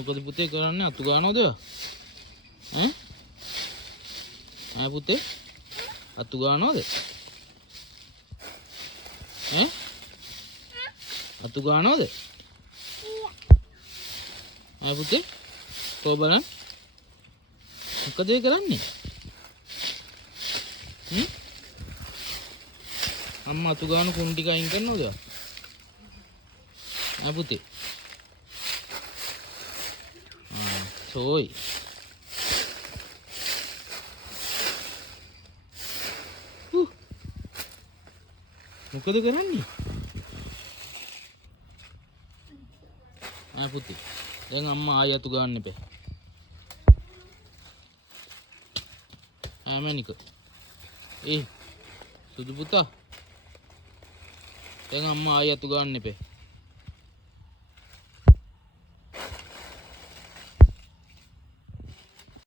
මොකද පුතේ කරන්නේ අතු ගන්නවද ඈ පුතේ අතු ගන්නවද ඈ අතු ගන්නවද ඈ පුතේ කො බලන්න මොකද ඒ කරන්නේ අම්මා අතු ගන්න කුණු ටික අයින් කරනවද ඈ පුතේ සෝයි මොකද කරන්නේ පුතේ දැන් අම්මා ආයෙ අතු ගන්න එපා මැනික සුදු පුතා දැන් අම්මා ආයෙ අතු ගන්න එපා